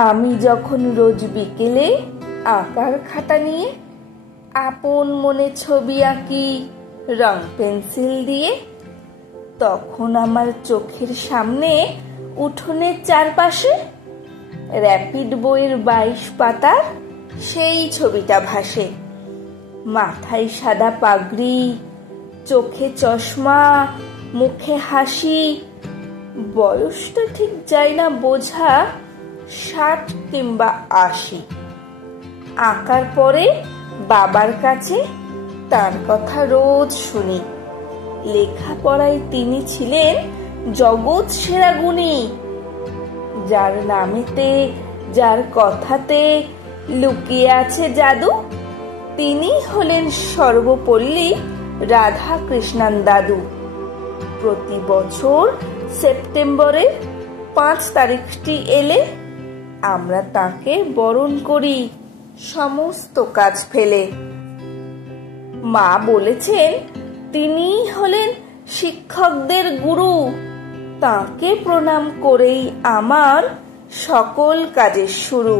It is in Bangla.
আমি যখন রোজ বিকেলে আঁকার খাতা নিয়ে আপন মনে ছবি আঁকি রং পেন্সিল দিয়ে, তখন আমার চোখের সামনে উঠোনের চারপাশে র্যাপিড বইয়ের 22 পাতার সেই ছবিটা ভাসে। মাথায় সাদা পাগড়ি, চোখে চশমা, মুখে হাসি, বয়সটা ঠিক যায় না বোঝা, 60 কিংবা 80। আঁকার পরে বাবার কাছে তার কথা রোজ শুনি। লেখাপড়ায় তিনি ছিলেন জগৎ সেরা গুণী, যার নামেতে যার কথাতে লুকিয়ে আছে জাদু। তিনি হলেন সর্বপল্লী রাধা কৃষ্ণান দাদু। প্রতি বছর সেপ্টেম্বরের 5 তারিখটি এলে আমরা তাকে বরণ করি সমস্ত কাজ ফেলে। মা বলেছেন তিনি হলেন শিক্ষকদের গুরু, তাকে প্রণাম করেই আমার সকল কাজের শুরু।